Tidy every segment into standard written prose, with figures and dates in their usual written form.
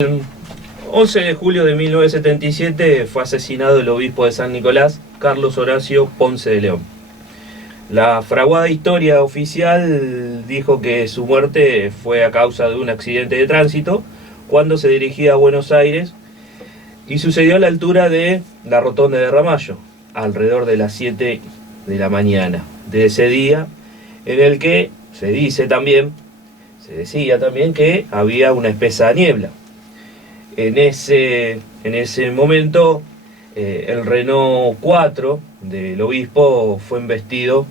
El 11 de julio de 1977 fue asesinado el obispo de San Nicolás, Carlos Horacio Ponce de León. La fraguada historia oficial dijo que su muerte fue a causa de un accidente de tránsito cuando se dirigía a Buenos Aires y sucedió a la altura de la rotonda de Ramallo, alrededor de las 7 de la mañana de ese día, en el que se decía también que había una espesa niebla. En ese momento, el Renault 4 del obispo fue embestido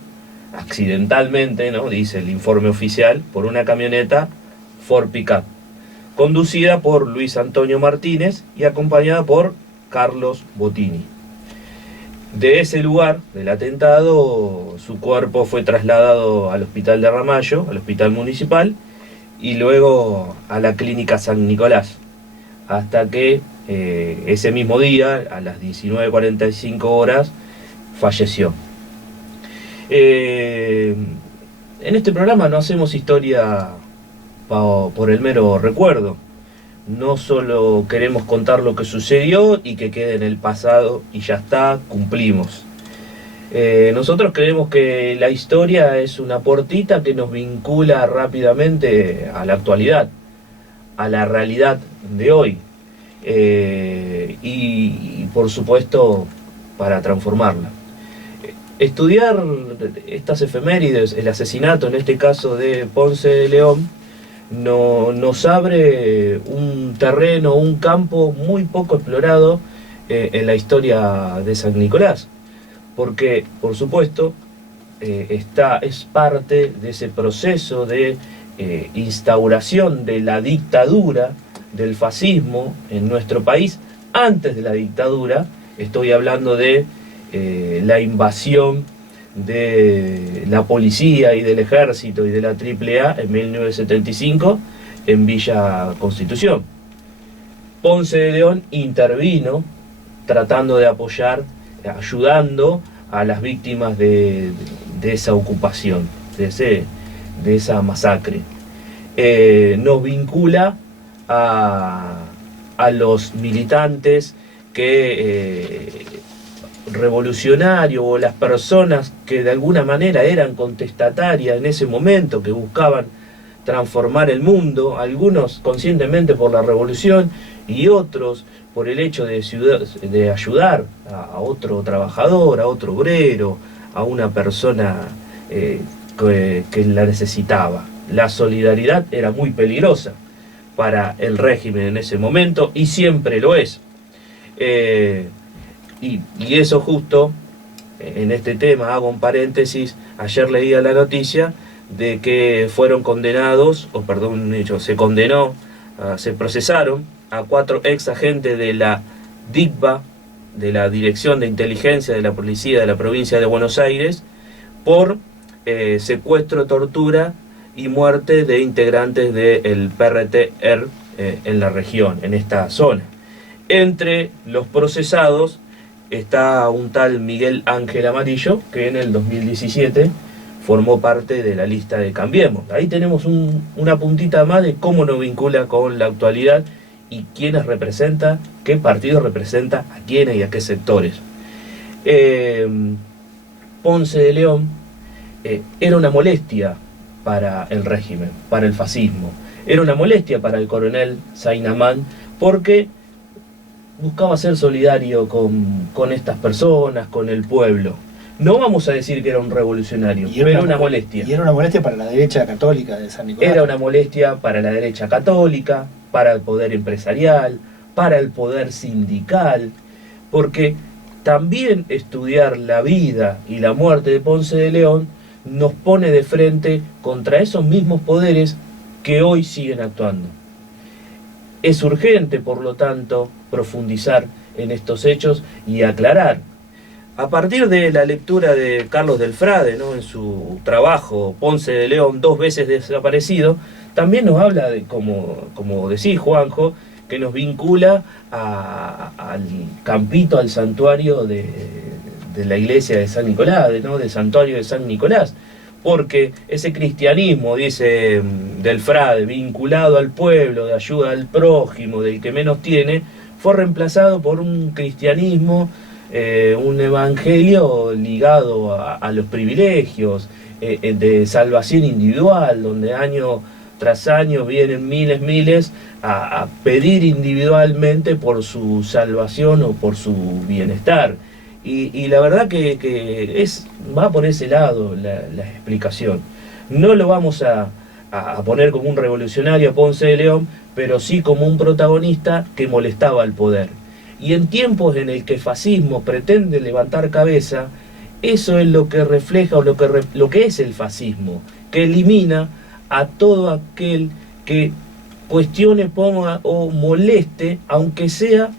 accidentalmente, ¿no?, dice el informe oficial, por una camioneta Ford Pickup, conducida por Luis Antonio Martínez y acompañada por Carlos Bottini. De ese lugar del atentado, su cuerpo fue trasladado al hospital de Ramallo, al hospital municipal, y luego a la clínica San Nicolás, hasta que ese mismo día, a las 19:45 horas, falleció. En este programa no hacemos historia por el mero recuerdo. No solo queremos contar lo que sucedió y que quede en el pasado y ya está, cumplimos. Nosotros creemos que la historia es una puertita que nos vincula rápidamente a la actualidad, a la realidad de hoy, y por supuesto para transformarla. Estudiar estas efemérides, el asesinato en este caso de Ponce de León, nos abre un terreno, un campo muy poco explorado en la historia de San Nicolás, porque por supuesto es parte de ese proceso de instauración de la dictadura, del fascismo en nuestro país. Antes de la dictadura, estoy hablando de la invasión de la policía y del ejército y de la AAA en 1975 en Villa Constitución. Ponce de León intervino tratando de apoyar, ayudando a las víctimas de esa ocupación, de esa masacre. Nos vincula a los militantes revolucionarios, o las personas que de alguna manera eran contestatarias en ese momento, que buscaban transformar el mundo, algunos conscientemente por la revolución y otros por el hecho de ayudar a otro trabajador, a otro obrero, a una persona que la necesitaba. La solidaridad era muy peligrosa para el régimen en ese momento y siempre lo es. Y eso justo, en este tema, hago un paréntesis, ayer leía la noticia de que fueron condenados, se procesaron a 4 ex agentes de la DICBA, de la Dirección de Inteligencia de la Policía de la Provincia de Buenos Aires, por secuestro, tortura y muerte de integrantes del PRT-ER en la región, en esta zona. Entre los procesados está un tal Miguel Ángel Amarillo, que en el 2017 formó parte de la lista de Cambiemos. Ahí tenemos una puntita más de cómo nos vincula con la actualidad y quiénes representa, qué partido representa, a quiénes y a qué sectores. Ponce de León era una molestia para el régimen, para el fascismo. Era una molestia para el coronel Sainamán, porque buscaba ser solidario con estas personas, con el pueblo. No vamos a decir que era un revolucionario, pero era una molestia. Y era una molestia para la derecha católica de San Nicolás. Era una molestia para la derecha católica, para el poder empresarial, para el poder sindical, porque también estudiar la vida y la muerte de Ponce de León nos pone de frente contra esos mismos poderes que hoy siguen actuando. Es urgente, por lo tanto, profundizar en estos hechos y aclarar. A partir de la lectura de Carlos del Frade, ¿no?, en su trabajo Ponce de León, 2 veces desaparecido, también nos habla de, como decís, Juanjo, que nos vincula al campito, al santuario de la iglesia de San Nicolás, ¿no?, del santuario de San Nicolás, porque ese cristianismo, dice del Frade, vinculado al pueblo, de ayuda al prójimo, del que menos tiene, fue reemplazado por un cristianismo, un evangelio ligado a los privilegios, de salvación individual, donde año tras año vienen miles a pedir individualmente por su salvación o por su bienestar. Y la verdad que va por ese lado la explicación. No lo vamos a poner como un revolucionario a Ponce de León, pero sí como un protagonista que molestaba al poder. Y en tiempos en el que el fascismo pretende levantar cabeza, eso es lo que refleja o lo que es el fascismo, que elimina a todo aquel que cuestione, ponga o moleste, aunque sea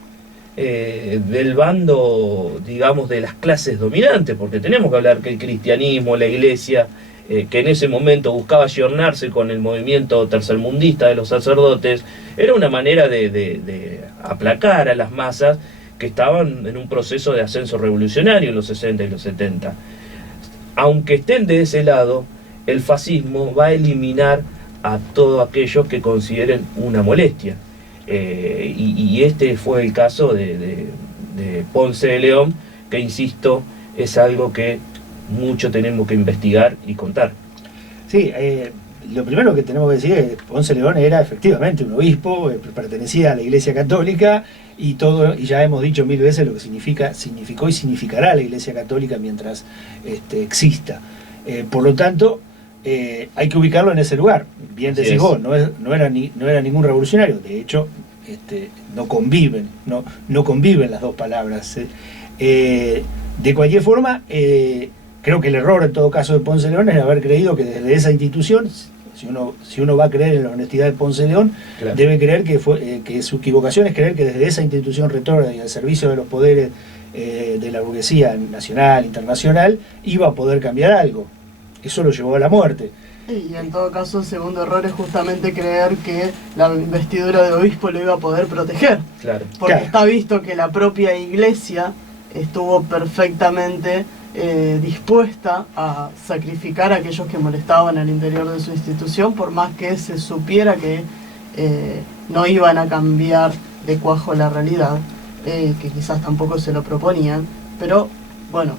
del bando, digamos, de las clases dominantes, porque tenemos que hablar que el cristianismo, la iglesia, que en ese momento buscaba ayornarse con el movimiento tercermundista de los sacerdotes, era una manera de aplacar a las masas que estaban en un proceso de ascenso revolucionario en los 60 y los 70. Aunque estén de ese lado, el fascismo va a eliminar a todos aquellos que consideren una molestia. Y este fue el caso de Ponce de León, que insisto, es algo que mucho tenemos que investigar y contar. Sí, lo primero que tenemos que decir es que Ponce de León era efectivamente un obispo, pertenecía a la Iglesia Católica y ya hemos dicho 1000 veces lo que significó y significará la Iglesia Católica mientras exista. Por lo tanto, hay que ubicarlo en ese lugar. Bien decís vos, no era ningún revolucionario. De hecho, no conviven las dos palabras. De cualquier forma, creo que el error en todo caso de Ponce de León es haber creído que desde esa institución, si uno va a creer en la honestidad de Ponce de León, claro, debe creer que su equivocación es creer que desde esa institución retrógrada y al servicio de los poderes de la burguesía nacional, internacional, iba a poder cambiar algo. Eso lo llevó a la muerte. Y en todo caso el segundo error es justamente creer que la investidura de obispo lo iba a poder proteger. Claro. Porque claro, está visto que la propia iglesia estuvo perfectamente dispuesta a sacrificar a aquellos que molestaban al interior de su institución, por más que se supiera que no iban a cambiar de cuajo la realidad, que quizás tampoco se lo proponían, pero bueno,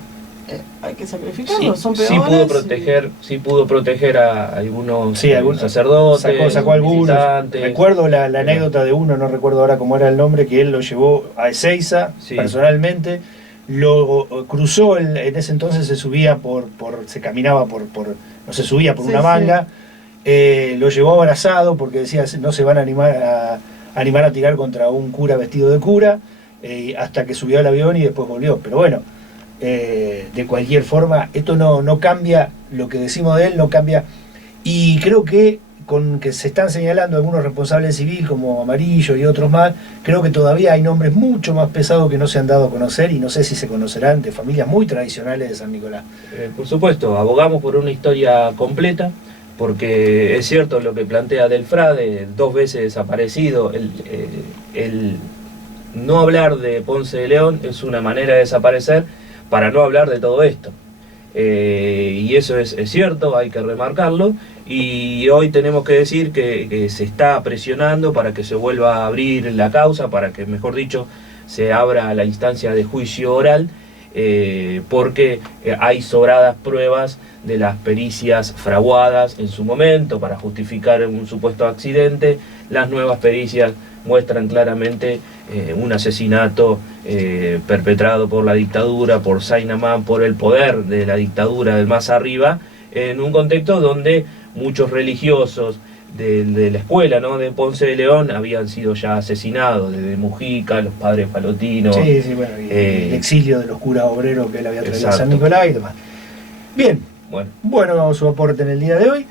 hay que sacrificarlo, son peores. Sí pudo proteger a algunos algunos sacerdotes, sacó algunos. Recuerdo la anécdota de uno, no recuerdo ahora cómo era el nombre, que él lo llevó a Ezeiza, personalmente, lo cruzó, en ese entonces se subía se caminaba no se subía por una manga, lo llevó abrazado porque decía no se van a animar a tirar contra un cura vestido de cura, hasta que subió al avión y después volvió. Pero bueno, de cualquier forma, esto no cambia, lo que decimos de él no cambia, y creo que con que se están señalando algunos responsables civiles como Amarillo y otros más, creo que todavía hay nombres mucho más pesados que no se han dado a conocer y no sé si se conocerán, de familias muy tradicionales de San Nicolás. Por supuesto, abogamos por una historia completa, porque es cierto lo que plantea Del Frade, 2 veces desaparecido. El no hablar de Ponce de León es una manera de desaparecer para no hablar de todo esto. Y eso es cierto, hay que remarcarlo, y hoy tenemos que decir que se está presionando para que se vuelva a abrir la causa, para que, mejor dicho, se abra la instancia de juicio oral, porque hay sobradas pruebas de las pericias fraguadas en su momento para justificar un supuesto accidente. Las nuevas pericias muestran claramente un asesinato perpetrado por la dictadura, por Sainamán, por el poder de la dictadura del más arriba, en un contexto donde muchos religiosos de la escuela, ¿no?, de Ponce de León habían sido ya asesinados, desde Mujica, los padres palotinos. Sí, bueno, y el exilio de los curas obreros que él había traído a San Nicolás y demás. Bien, bueno, su aporte en el día de hoy.